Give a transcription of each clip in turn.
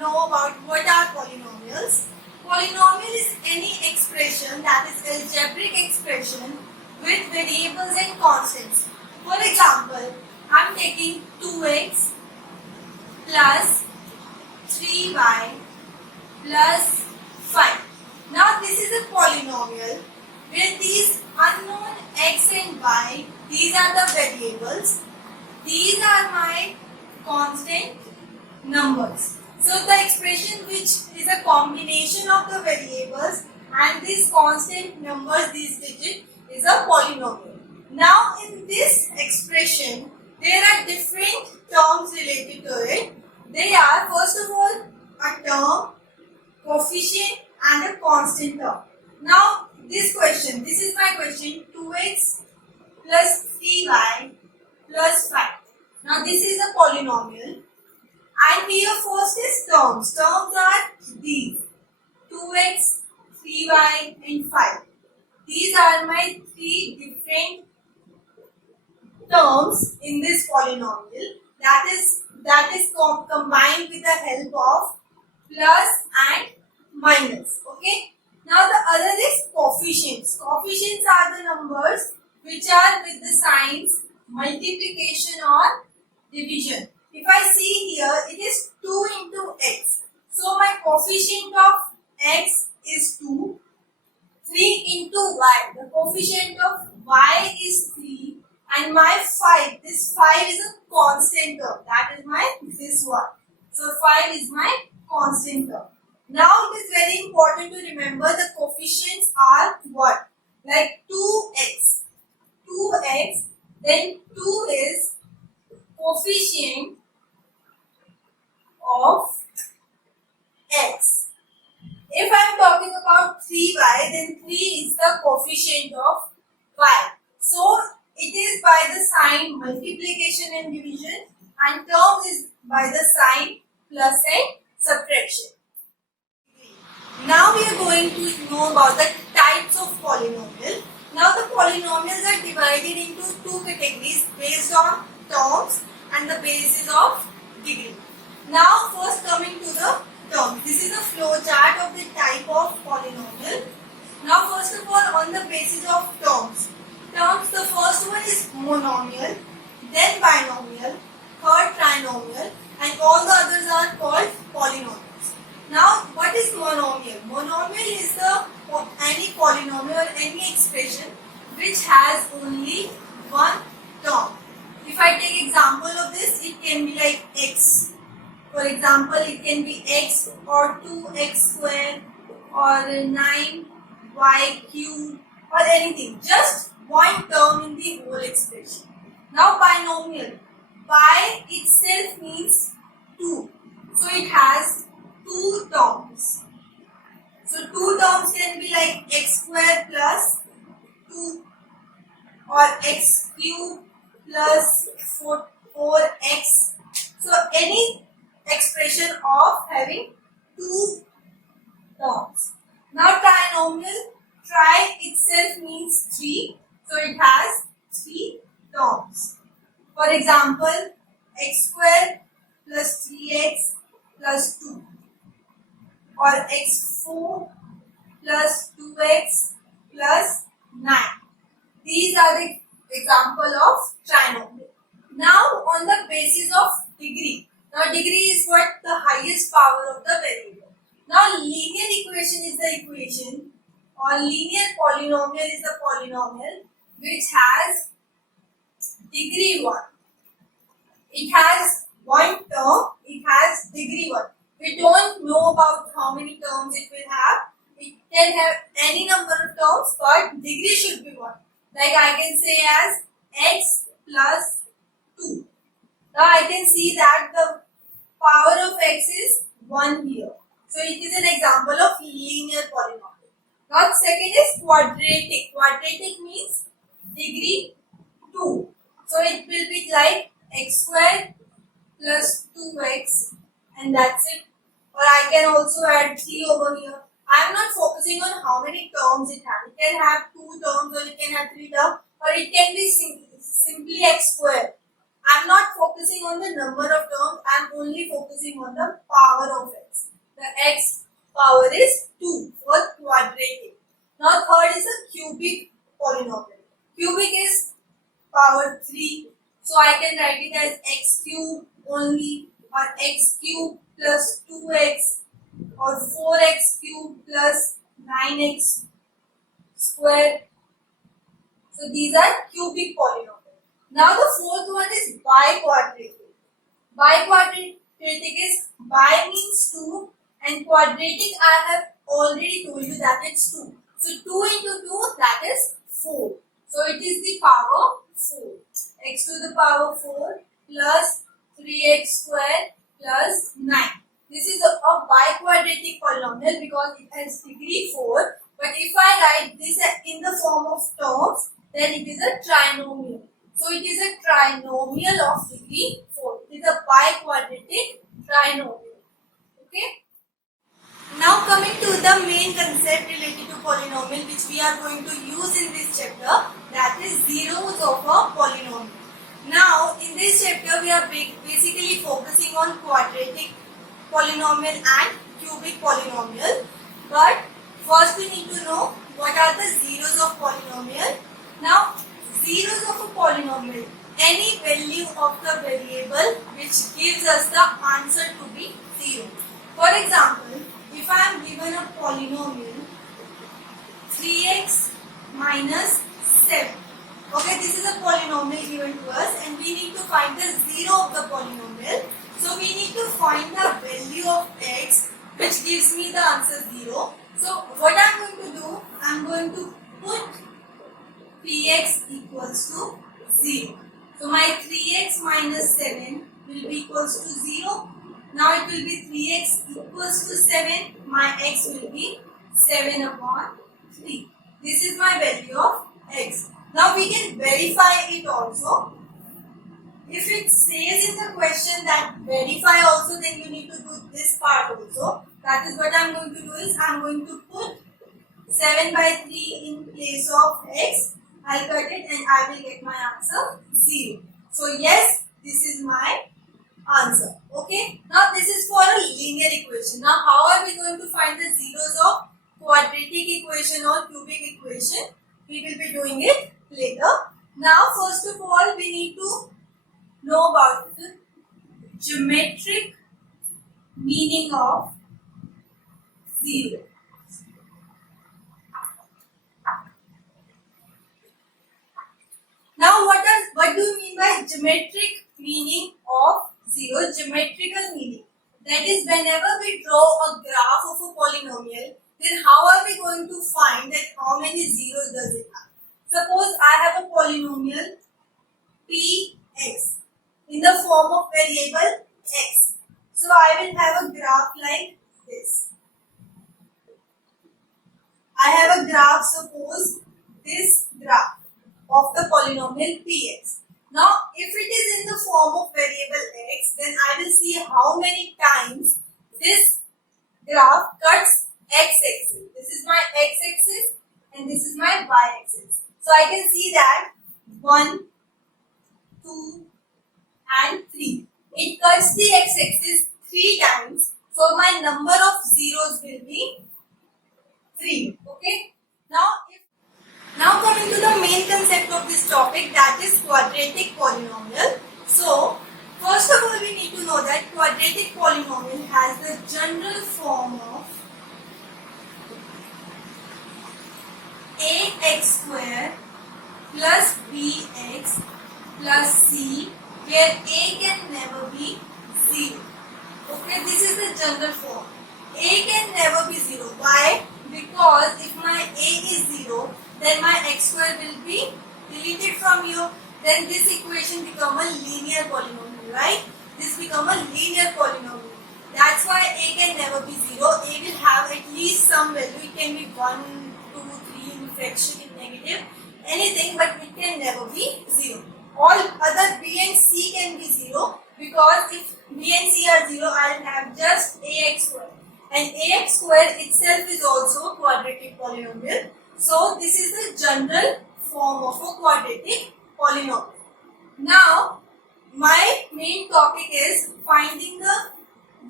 know about what are polynomials. Polynomial is any expression that is algebraic expression with variables and constants. For example, I am taking 2x plus 3y plus 5. Now this is a polynomial where these unknown x and y, these are the variables. These are my constant numbers. So the expression which is a combination of the variables and these constant numbers, these digits, is a polynomial. Now in this expression, there are different terms related to it. They are, first of all, a term, coefficient and a constant term. Now this question, this is my question, 2x plus 3y plus 5. Now this is a polynomial. And here first is terms. Terms are these, 2x, 3y and 5. These are my three different terms in this polynomial that is combined with the help of plus and minus. Okay. Now the other is coefficients. Coefficients are the numbers which are with the signs multiplication or division. If I see here, it is 2 into x. So my coefficient of x is 2. 3 into y. The coefficient of y is 3. And my 5. This 5 is a constant term. That is my this one. So 5 is my constant term. Now it is very important to remember the coefficients are what? Like 2x. 2x. Then 2 is coefficient of x. If I am talking about 3y, then 3 is the coefficient of y. So it is by the sign multiplication and division, and term is by the sign plus and subtraction. Now we are going to know about the types of polynomial. Now the polynomials are divided into two categories based on terms and the basis of degree. Now first coming to the terms. This is a flow chart of the type of polynomial. Now first of all, on the basis of terms. Terms, the first one is monomial, then binomial, third trinomial, and all the others are called polynomials. Now what is monomial? Monomial is any polynomial or any expression which has only one term. If I take example of this, it can be like x. For example, it can be x or 2x square or 9y cube or anything. Just one term in the whole expression. Now binomial. Bi itself means 2. So it has 2 terms. So 2 terms can be like x square plus 2 or x cube plus 4x. So any expression of having 2 terms. Now trinomial, tri itself means 3. So it has 3 terms. For example, x square plus 3x plus 2 or x4 plus 2x plus 9. These are the example of trinomial. Now on the basis of degree. Now degree is what? The highest power of the variable. Now linear equation is the equation or linear polynomial is the polynomial which has degree 1. It has one term, it has degree 1. We don't know about how many terms it will have. It can have any number of terms, but degree should be 1. Like I can say as x plus 2. Now I can see that the power of x is 1 here. So it is an example of linear polynomial. Now second is quadratic. Quadratic means degree 2. So it will be like x square plus 2x and that's it. Or I can also add 3 over here. I am not focusing on how many terms it has. It can have 2 terms or it can have 3 terms or it can be simply x square. I'm not focusing on the number of terms, I'm only focusing on the power of x. The x power is 2 for quadratic. Now third is a cubic polynomial. Cubic is power 3. So I can write it as x cube only, or x cube plus 2x, or 4x cube plus 9x square. So these are cubic polynomials. Now the fourth one is biquadratic. Biquadratic is bi means 2 and quadratic I have already told you that it's 2. So 2 into 2 that is 4. So it is the power 4. X to the power 4 plus 3x square plus 9. This is a biquadratic polynomial because it has degree 4. But if I write this in the form of terms, then it is a trinomial. So it is a trinomial of degree 4. It is a biquadratic trinomial. Okay. Now coming to the main concept related to polynomial which we are going to use in this chapter, that is zeros of a polynomial. Now in this chapter we are basically focusing on quadratic polynomial and cubic polynomial. But first we need to know what are the zeros of polynomial. Now zeros of a polynomial, any value of the variable which gives us the answer to be 0. For example, if I am given a polynomial 3x minus 7. Okay, this is a polynomial given to us and we need to find the 0 of the polynomial. So we need to find the value of x which gives me the answer 0. So what I am going to do, I am going to put 3x equals to 0. So my 3x minus 7 will be equals to 0. Now it will be 3x equals to 7. My x will be 7 upon 3. This is my value of x. Now we can verify it also. If it says in the question that verify also, then you need to do this part also. That is what I am going to do is I am going to put 7 by 3 in place of x. I'll cut it and I will get my answer 0. So yes, this is my answer. Okay. Now this is for a linear equation. Now how are we going to find the zeros of quadratic equation or cubic equation? We will be doing it later. Now first of all we need to know about the geometric meaning of 0. Now what do you mean by geometric meaning of 0? Geometrical meaning, that is whenever we draw a graph of a polynomial, then how are we going to find that how many zeros does it have? Suppose I have a polynomial px in the form of variable x. So I will have a graph like this. I have a graph, suppose this graph of the polynomial px. Now if it is in the form of variable x, then I will see how many times this graph cuts x-axis. This is my x-axis and this is my y-axis. So I can see that 1, 2 and 3. It cuts the x-axis 3 times. So my number of zeros will be 3. Okay. Now coming to the main concept of this topic, that is quadratic polynomial. So first of all we need to know that quadratic polynomial has the general form of ax square plus bx plus c, where a can never be 0. Okay, this is the general form. A can never be 0. Why? Because if my a is 0, then my x square will be deleted from here. Then this equation become a linear polynomial, right? This become a linear polynomial. That's why a can never be 0. A will have at least some value. It can be 1, 2, 3 in fraction, in negative, anything, but it can never be 0. All other b and c can be 0, because if b and c are 0, I will have just ax square. And ax square itself is also a quadratic polynomial. So this is the general form of a quadratic polynomial. Now my main topic is finding the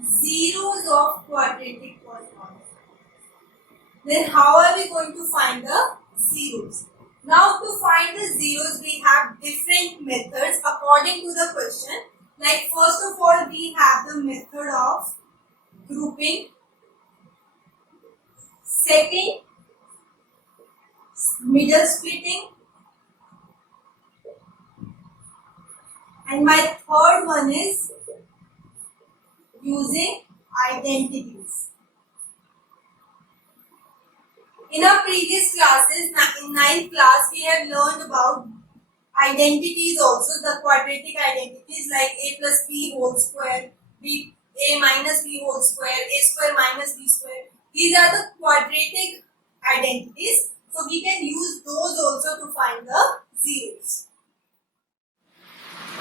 zeros of quadratic polynomial. Then how are we going to find the zeros? Now to find the zeros we have different methods according to the question. Like first of all we have the method of grouping. Second, middle splitting. And my third one is using identities. In our previous classes, in 9th class, we have learned about identities also, the quadratic identities like a plus b whole square, a minus b whole square, a square minus b square. These are the quadratic identities. So we can use those also to find the zeros.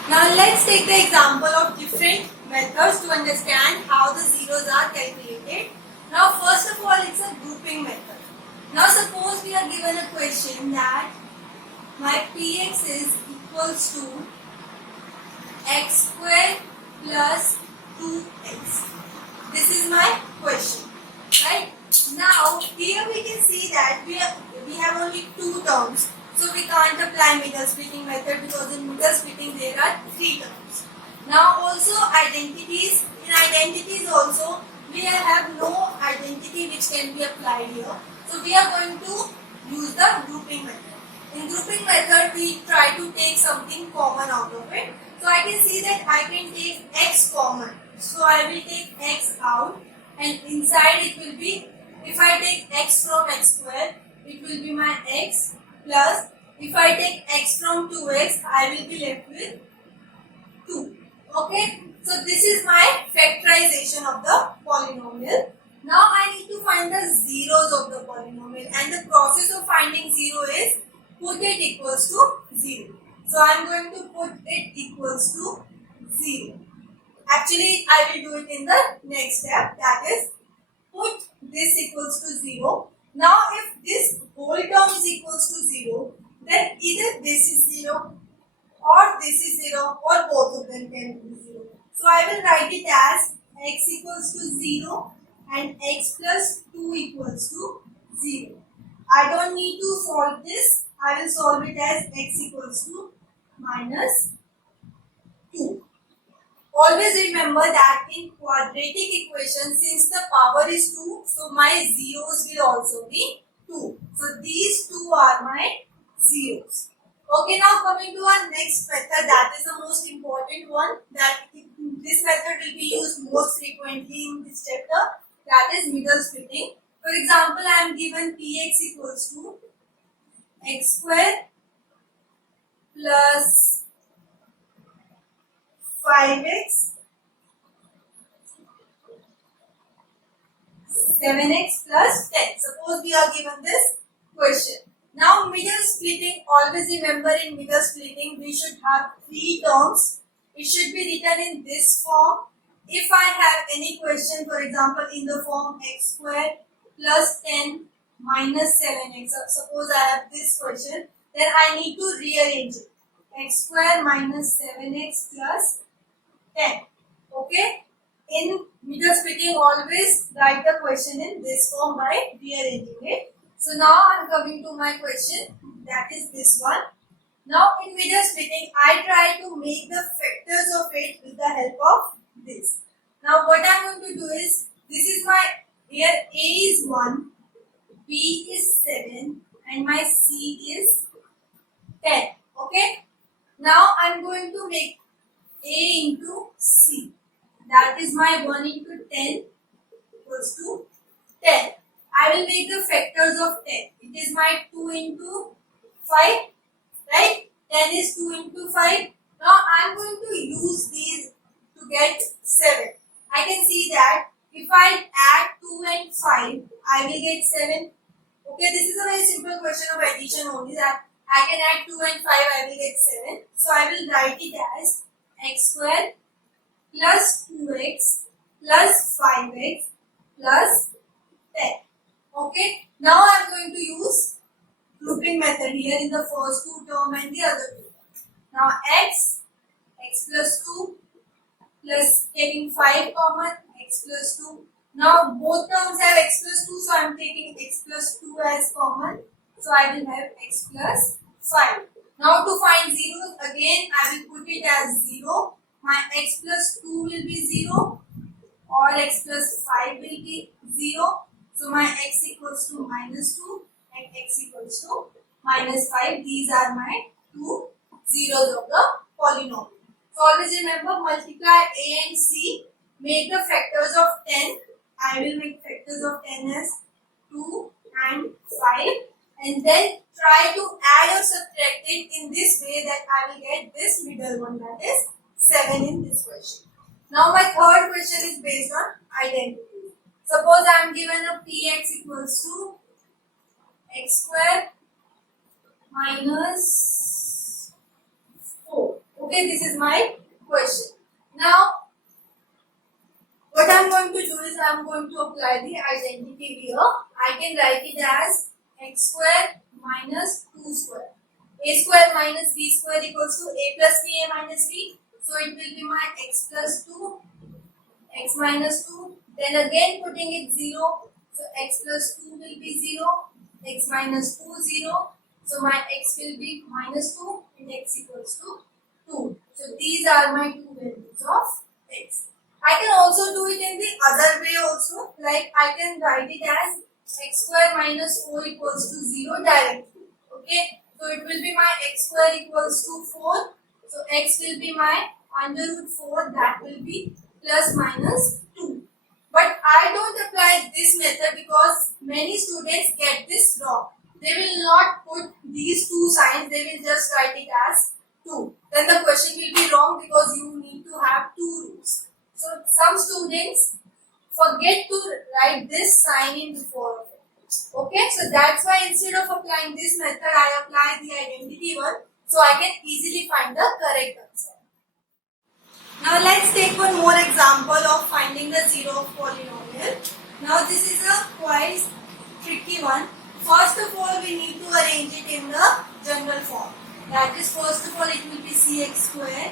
Now let's take the example of different methods to understand how the zeros are calculated. Now first of all, it's a grouping method. Now suppose we are given a question that my px is equals to x square plus 2x. This is my question, right? Now here we can see that we have only two terms. So we can't apply middle splitting method because in middle splitting there are three terms. Now also identities. In identities also we have no identity which can be applied here. So we are going to use the grouping method. In grouping method we try to take something common out of it. So I can see that I can take x common. So I will take x out and inside it will be, if I take x from x square, it will be my x plus, if I take x from 2x, I will be left with 2. Okay, so this is my factorization of the polynomial. Now I need to find the zeros of the polynomial, and the process of finding zero is put it equals to 0. So I am going to put it equals to 0. Actually, I will do it in the next step, that is put this equals to 0. Now if this whole term is equals to 0, then either this is 0 or this is 0 or both of them can be 0. So I will write it as x equals to 0 and x plus 2 equals to 0. I don't need to solve this. I will solve it as x equals to minus 2. Always remember that in quadratic equation, since the power is 2, so my zeros will also be 2. So these two are my zeros. Okay, now coming to our next method, that is the most important one, that this method will be used most frequently in this chapter, that is middle splitting. For example, I am given px equals to x square plus 5x 7x plus 10. Suppose we are given this question. Now middle splitting, always remember in middle splitting we should have three terms. It should be written in this form. If I have any question, for example in the form x square plus 10 minus 7x, suppose I have this question, then I need to rearrange it. X square minus 7x plus 10. Okay? In middle splitting, always write the question in this form by rearranging it. So now I am coming to my question, that is this one. Now in middle splitting, I try to make the factors of it with the help of this. Now what I am going to do is, this is my, here a is 1, b is 7 and my c is 10. Okay. Now I am going to make a into c. That is my 1 into 10 equals to 10. I will make the factors of 10. It is my 2 into 5, right? 10 is 2 into 5. Now I am going to use these to get 7. I can see that if I add 2 and 5, I will get 7. Okay, this is a very simple question of addition only, that I can add 2 and 5, I will get 7. So I will write it as x square plus 2x plus 5x plus 10. Okay. Now I am going to use grouping method here in the first two term and the other two. Now x x plus 2 plus taking 5 common, x plus 2. Now both terms have x plus 2, so I am taking x plus 2 as common. So I will have x plus 5. Now to find zeros, again I will put it as 0. My x plus 2 will be 0 or x plus 5 will be 0. So my x equals to minus 2 and x equals to minus 5. These are my two zeros of the polynomial. So always remember, multiply a and c, make the factors of 10. I will make factors of 10 as 2 and 5, and then try to add or subtract it in this way that I will get this middle one, that is 7 in this question. Now my third question is based on identity. Suppose I am given a px equals to x square minus 4. Okay, this is my question. Now what I am going to do is I am going to apply the identity here. I can write it as x square minus 2 square. A square minus b square equals to a plus b, a minus b. So it will be my x plus 2, x minus 2. Then again putting it 0. So x plus 2 will be 0, x minus 2 0. So my x will be minus 2 and x equals to 2. So these are my two values of x. I can also do it in the other way also. Like I can write it as x square minus 4 equals to 0 directly. Okay. So it will be my x square equals to 4. So x will be my under root 4, that will be plus minus 2. But I don't apply this method because many students get this wrong. They will not put these two signs, they will just write it as 2. Then the question will be wrong because you need to have two roots. So some students forget to write this sign in before of it. Okay, so that's why instead of applying this method, I apply the identity one so I can easily find the correct answer. Now let's take one more example of finding the zero of polynomial. Now this is a quite tricky one. First of all, we need to arrange it in the general form. That is, first of all, it will be cx square,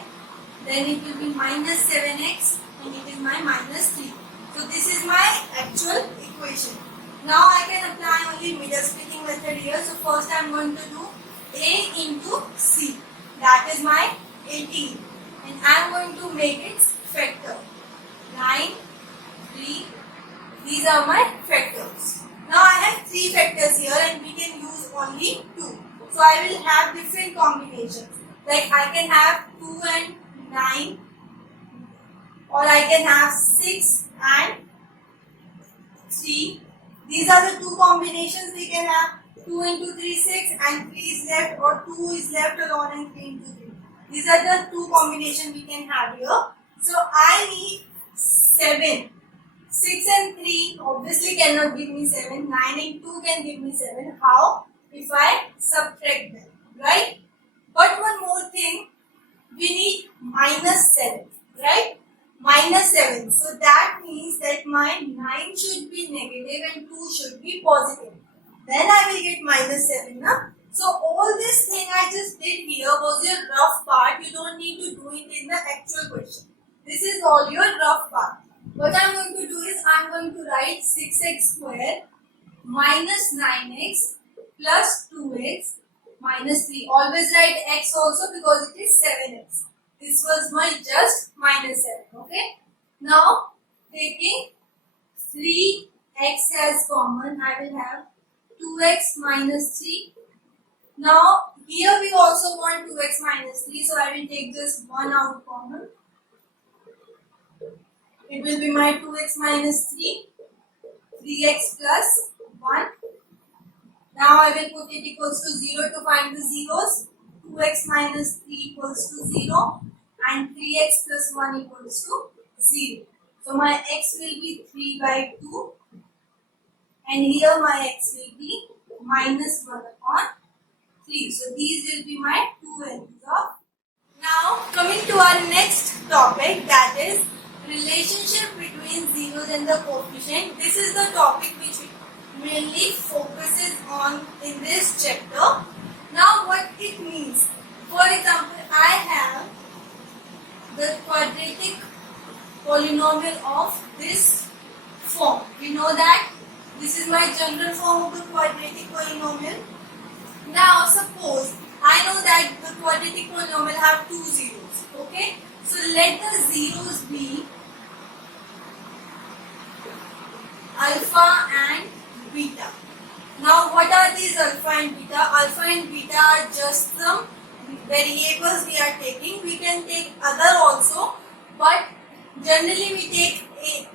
then it will be minus 7x, and it is my minus 3. So this is my actual equation. Now I can apply only middle splitting method here. So first I am going to do a into c. That is my 18. And I am going to make its factor. 9, 3. These are my factors. Now I have 3 factors here and we can use only 2. So I will have different combinations. Like I can have 2 and 9, or I can have 6 and 3. These are the two combinations we can have. 2 into 3, 6, and 3 is left, or 2 is left alone and 3 into 3. These are the two combinations we can have here. So I need 7. 6 and 3 obviously cannot give me 7. 9 and 2 can give me 7. How? If I subtract them, right? But one more thing, we need minus 7, right? Minus 7. So that means that my 9 should be negative and 2 should be positive. Then I will get minus 7. Na? So all this thing I just did here was your rough part. You don't need to do it in the actual question. This is all your rough part. What I am going to do is I am going to write 6x square minus 9x plus 2x minus 3. Always write x also because it is 7x. This was my just minus 7. Okay. Now taking 3x as common, I will have 2x minus 3. Now here we also want 2x minus 3. So I will take just 1 out common. It will be my 2x minus 3. 3x plus 1. Now I will put it equals to 0 to find the zeros. 2x minus 3 equals to 0 and 3x plus 1 equals to 0. So my x will be 3 by 2 and here my x will be minus 1 upon 3. So these will be my two values of. Now coming to our next topic, that is relationship between zeros and the coefficient. This is the topic which mainly focuses on in this chapter. Now what it means. For example, I have polynomial of this form. We know that this is my general form of the quadratic polynomial. Now suppose I know that the quadratic polynomial have two zeros. Okay, so let the zeros be alpha and beta. Now what are these alpha and beta? Alpha and beta are just some variables we are taking. We can take other also, but generally we take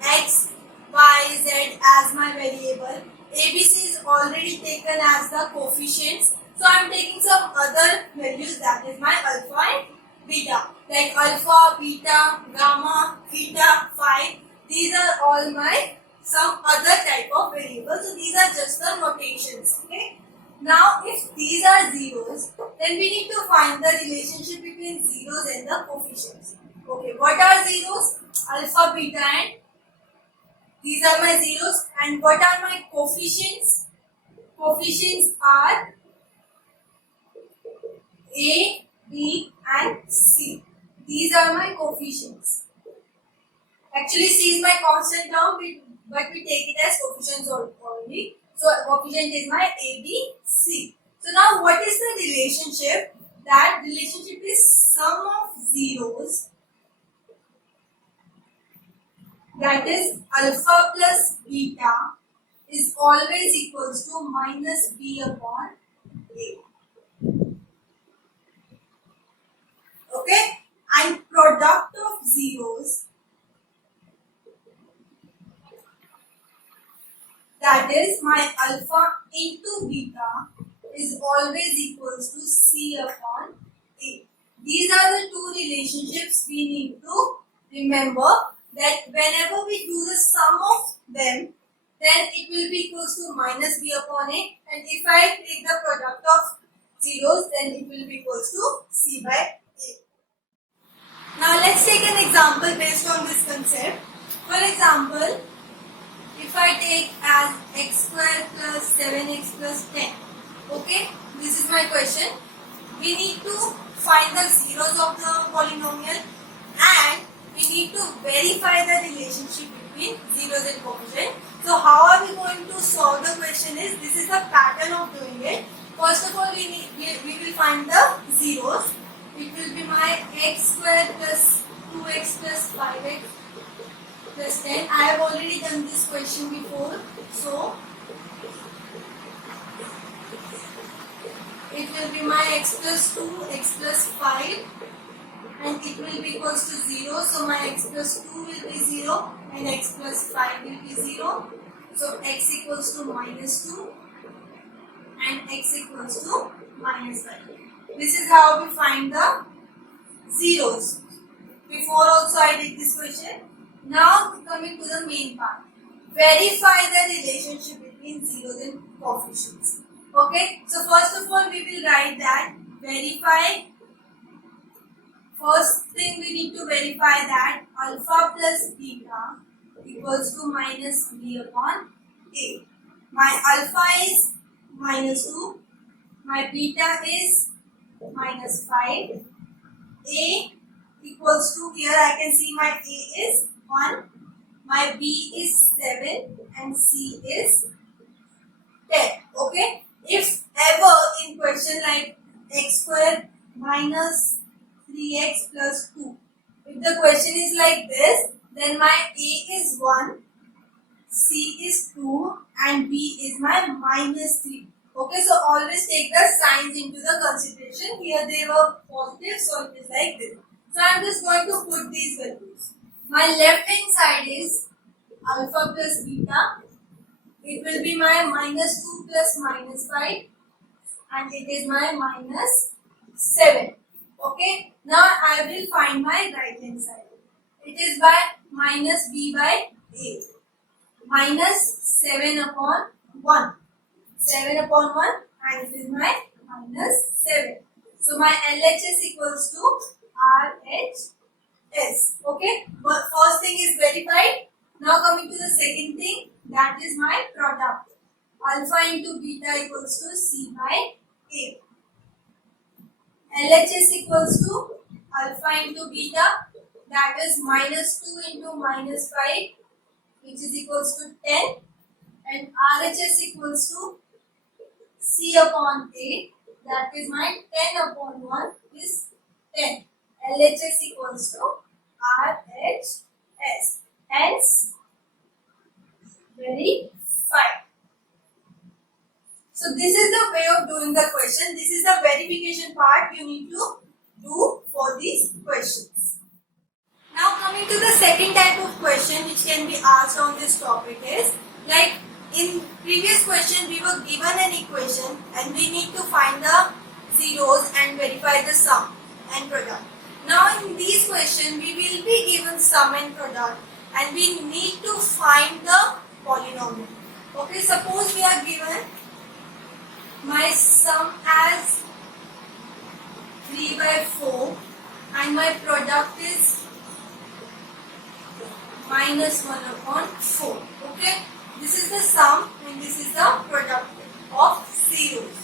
x, y, z as my variable. ABC is already taken as the coefficients. So I am taking some other values, that is my alpha and beta, like alpha, beta, gamma, theta, phi. These are all my some other type of variables. So these are just the notations. Okay. Now if these are zeros, then we need to find the relationship between zeros and the coefficients. Okay, what are zeros? Alpha, beta, and these are my zeros. And what are my coefficients? Coefficients are A, B and C. These are my coefficients. Actually C is my constant term, but we take it as coefficients only. So coefficient is my A, B, C. So now what is the relationship? That relationship is sum of zeros, that is alpha plus beta is always equals to minus B upon A. Okay, and product of zeros, that is my alpha into beta, is always equals to C upon A. These are the two relationships we need to remember, that whenever we do the sum of them, then it will be equals to minus B upon A, and if I take the product of zeros, then it will be equals to C by A. Now let's take an example based on this concept. For example, if I take as x square plus 7x plus 10, okay, this is my question. We need to find the zeros of the polynomial and we need to verify the relationship between zeros and coefficient. So how are we going to solve the question is, this is the pattern of doing it. First of all, we will find the zeros. It will be my x square plus 2x plus 5x plus 10. I have already done this question before. So it will be my x plus 2, x plus 5 and it will be equals to 0. So my x plus 2 will be 0 and x plus 5 will be 0. So x equals to minus 2 and x equals to minus 5. This is how we find the zeros. Before also I did this question. Now coming to the main part. Verify the relationship between zeros and coefficients. Okay. So first of all we will write that verify. First thing we need to verify that alpha plus beta equals to minus B upon A. My alpha is minus 2. My beta is minus 5. A equals to, here I can see my A is 1, my B is 7 and C is 10. Okay. If ever in question like x square minus 3x plus 2, if the question is like this, then my A is 1, C is 2 and B is my minus 3. Okay, so always take the signs into the consideration. Here they were positive, so it is like this. So I am just going to put these values. My left hand side is alpha plus beta. It will be my minus 2 plus minus 5 and it is my minus 7. Okay, now I will find my right hand side. It is by minus B by A. Minus 7 upon 1. 7 upon 1 and it is my minus 7. So my LHS equals to RHS. Okay. But first thing is verified. Now coming to the second thing, that is my product. Alpha into beta equals to C by A. LHS equals to alpha into beta, that is minus 2 into minus 5, which is equals to 10, and RHS equals to C upon A, that is my 10 upon 1 is 10. LHS equals to RHS. Hence, verify. So this is the way of doing the question. This is the verification part you need to do for these questions. Now coming to the second type of question which can be asked on this topic is, like in previous question we were given an equation and we need to find the zeros and verify the sum and product. Now in this question we will be given sum and product and we need to find the polynomial. Okay, suppose we are given my sum as 3 by 4 and my product is minus 1 upon 4. Okay, this is the sum and this is the product of zeros.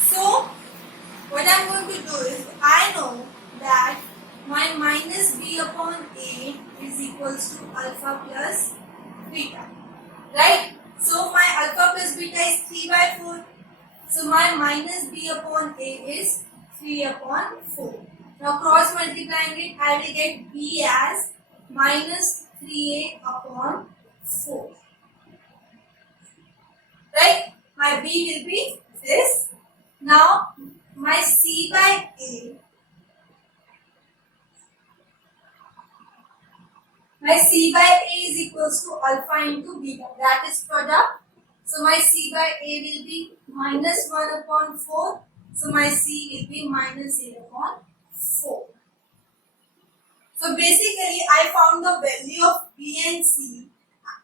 So what I am going to do is, I know that my minus b upon a is equals to alpha plus beta, right? So my alpha plus beta is 3 by 4. So my minus b upon a is 3 upon 4. Now cross multiplying it, I will get b as minus 3a upon 4. Right? My b will be this. Now my c by a, is equals to alpha into beta, that is product. So my c by a will be minus 1 upon 4. So my c will be minus a upon 4. So basically I found the value of b and c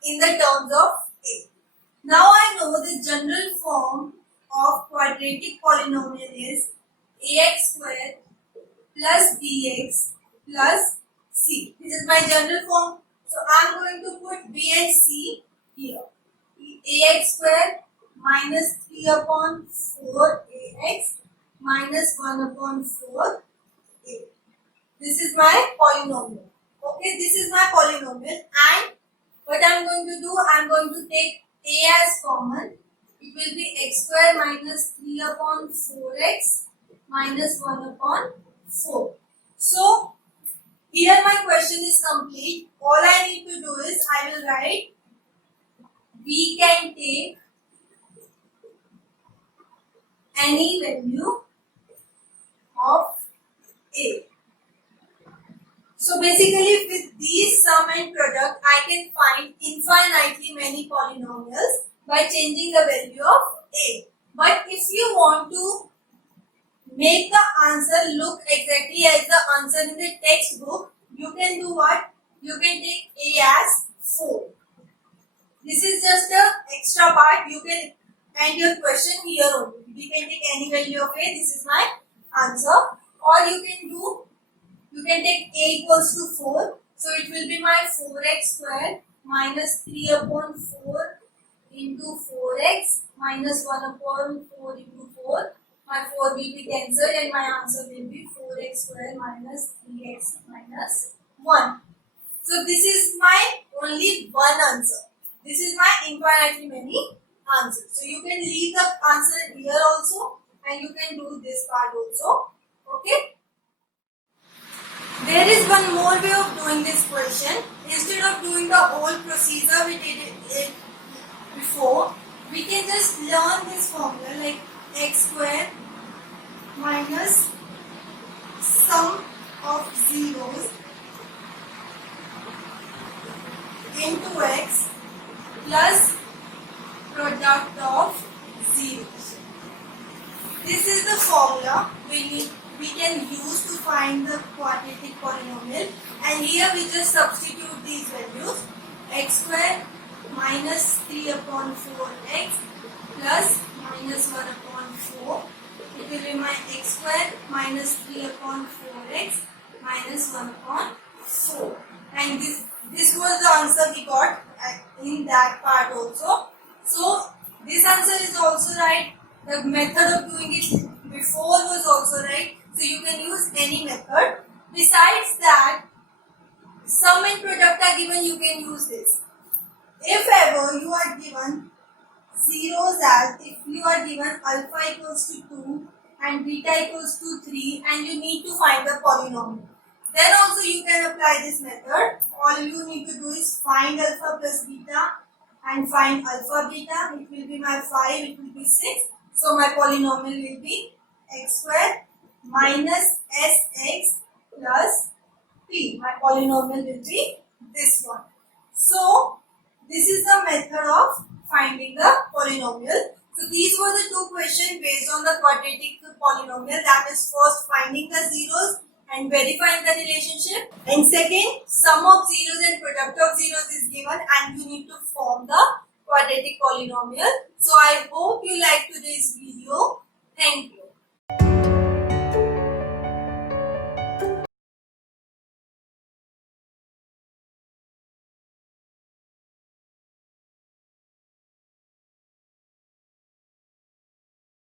in the terms of a. Now I know the general form of quadratic polynomial is ax square plus bx plus c. This is my general form. So I am going to put b and c here. Ax square minus 3 upon 4 ax minus 1 upon 4 a. This is my polynomial. Okay, this is my polynomial, and what I am going to do, I am going to take a as common. It will be x square minus 3 upon 4x minus 1 upon 4. So here my question is complete. All I need to do is I will write we can take any value of a. So basically with these sum and product I can find infinitely many polynomials by changing the value of a. But if you want to make the answer look exactly as the answer in the textbook, you can do what? You can take a as 4. This is just the extra part. You can end your question here only. You can take any value of a. This is my answer. Or you can take a equals to 4. So it will be my 4x square minus 3 upon 4 into 4x minus 1 upon 4 into 4. My 4 will be cancelled and my answer will be 4x square minus 3x minus 1. So this is my only one answer. This is my infinitely many answers. So you can leave the answer here also and you can do this part also. Okay. There is one more way of doing this question. Instead of doing the whole procedure we did it before, we can just learn this formula like x square minus sum of zeros into x plus product of zeros. This is the formula we can use to find the quadratic polynomial, and here we just substitute these values. X square minus 3 upon 4x plus minus 1 upon 4. It will be my x square minus 3 upon 4x minus 1 upon 4. And this was the answer we got in that part also. So this answer is also right. The method of doing it before was also right. So you can use any method. Besides that, sum and product are given, you can use this. If ever you are given zeros, as if you are given alpha equals to 2 and beta equals to 3 and you need to find the polynomial, then also you can apply this method. All you need to do is find alpha plus beta and find alpha beta. It will be my 5, it will be 6. So my polynomial will be x square minus sx plus p. My polynomial will be this one. So this is the method of finding the polynomial. So these were the two questions based on the quadratic polynomial. That is first finding the zeros and verifying the relationship. And second, sum of zeros and product of zeros is given and you need to form the quadratic polynomial. So I hope you liked today's video. Thank you.